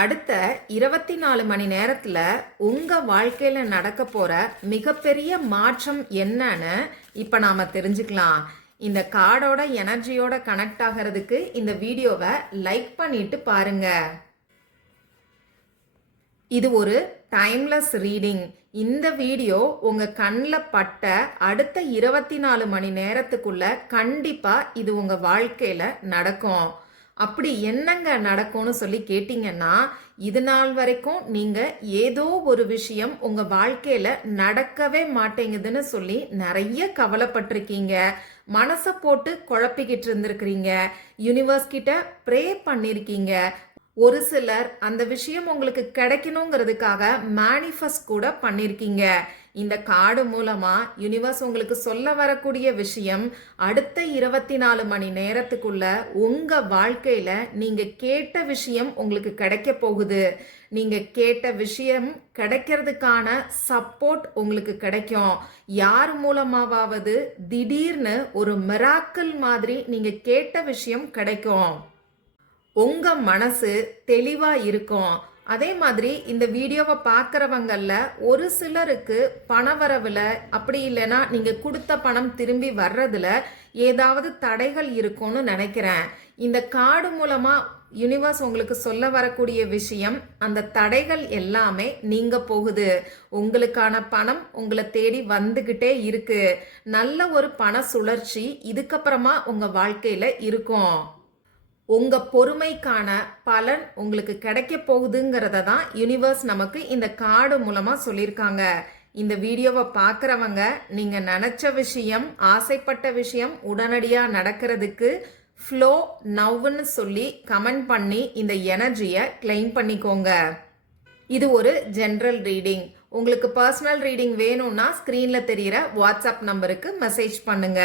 அடுத்த 24 மணி நேரத்துல உங்க வாழ்க்கையில நடக்க போற மிகப்பெரிய மாற்றம் என்னன்னு இப்ப நாம தெரிஞ்சுக்கலாம். இந்த கார்டோட எனர்ஜியோட கனெக்ட் ஆகிறதுக்கு இந்த வீடியோவை லைக் பண்ணிட்டு பாருங்க. இது ஒரு டைம்லெஸ் ரீடிங். இந்த வீடியோ உங்க கண்ணில் பட்ட அடுத்த 24 மணி நேரத்துக்குள்ள கண்டிப்பா இது உங்க வாழ்க்கையில நடக்கும். அப்படி என்னங்க நடக்கும்னு சொல்லி கேட்டீங்கன்னா, இது நாள் வரைக்கும் நீங்க ஏதோ ஒரு விஷயம் உங்க வாழ்க்கையில நடக்கவே மாட்டேங்குதுன்னு சொல்லி நிறைய கவலைப்பட்டிருக்கீங்க, மனசை போட்டு குழப்பிக்கிட்டு இருந்திருக்கிறீங்க, யூனிவர்ஸ் கிட்ட ப்ரே பண்ணிருக்கீங்க. ஒரு சிலர் அந்த விஷயம் உங்களுக்கு கிடைக்கணுங்கிறதுக்காக மேனிஃபெஸ்ட் கூட பண்ணிருக்கீங்க. இந்த கார்டு மூலமா யூனிவர்ஸ் உங்களுக்கு சொல்ல வரக்கூடிய விஷயம், அடுத்த 24 மணி நேரத்துக்குள்ள உங்க வாழ்க்கையில நீங்க கேட்ட விஷயம் உங்களுக்கு கிடைக்க போகுது. நீங்க கேட்ட விஷயம் கிடைக்கிறதுக்கான சப்போர்ட் உங்களுக்கு கிடைக்கும். யார் மூலமாவது திடீர்னு ஒரு மிராக்கிள் மாதிரி நீங்க கேட்ட விஷயம் கிடைக்கும். உங்க மனசு தெளிவா இருக்கும். அதே மாதிரி இந்த வீடியோவை பார்க்குறவங்கள ஒரு சிலருக்கு பணவரவுல, அப்படி இல்லைன்னா நீங்க கொடுத்த பணம் திரும்பி வர்றதுல ஏதாவது தடைகள் இருக்கும்னு நினைக்கிறேன். இந்த கார்டு மூலமா யூனிவர்ஸ் உங்களுக்கு சொல்ல வரக்கூடிய விஷயம், அந்த தடைகள் எல்லாமே நீங்க போகுது. உங்களுக்கான பணம் உங்களை தேடி வந்துகிட்டே இருக்கு. நல்ல ஒரு பண சுழற்சி இதுக்கப்புறமா உங்க வாழ்க்கையில இருக்கும். உங்க பொறுமைக்கான பலன் உங்களுக்கு கிடைக்க போகுதுங்கிறத தான் யூனிவர்ஸ் நமக்கு இந்த கார்டு மூலமா சொல்லியிருக்காங்க. இந்த வீடியோவை பார்க்குறவங்க நீங்க நினைச்ச விஷயம், ஆசைப்பட்ட விஷயம் உடனடியா நடக்கிறதுக்கு ஃப்ளோ நவ்னு சொல்லி கமெண்ட் பண்ணி இந்த எனர்ஜியை கிளைம் பண்ணிக்கோங்க. இது ஒரு ஜென்ரல் ரீடிங். உங்களுக்கு பர்சனல் ரீடிங் வேணும்னா ஸ்க்ரீன்ல தெரிகிற வாட்ஸ்அப் நம்பருக்கு மெசேஜ் பண்ணுங்க.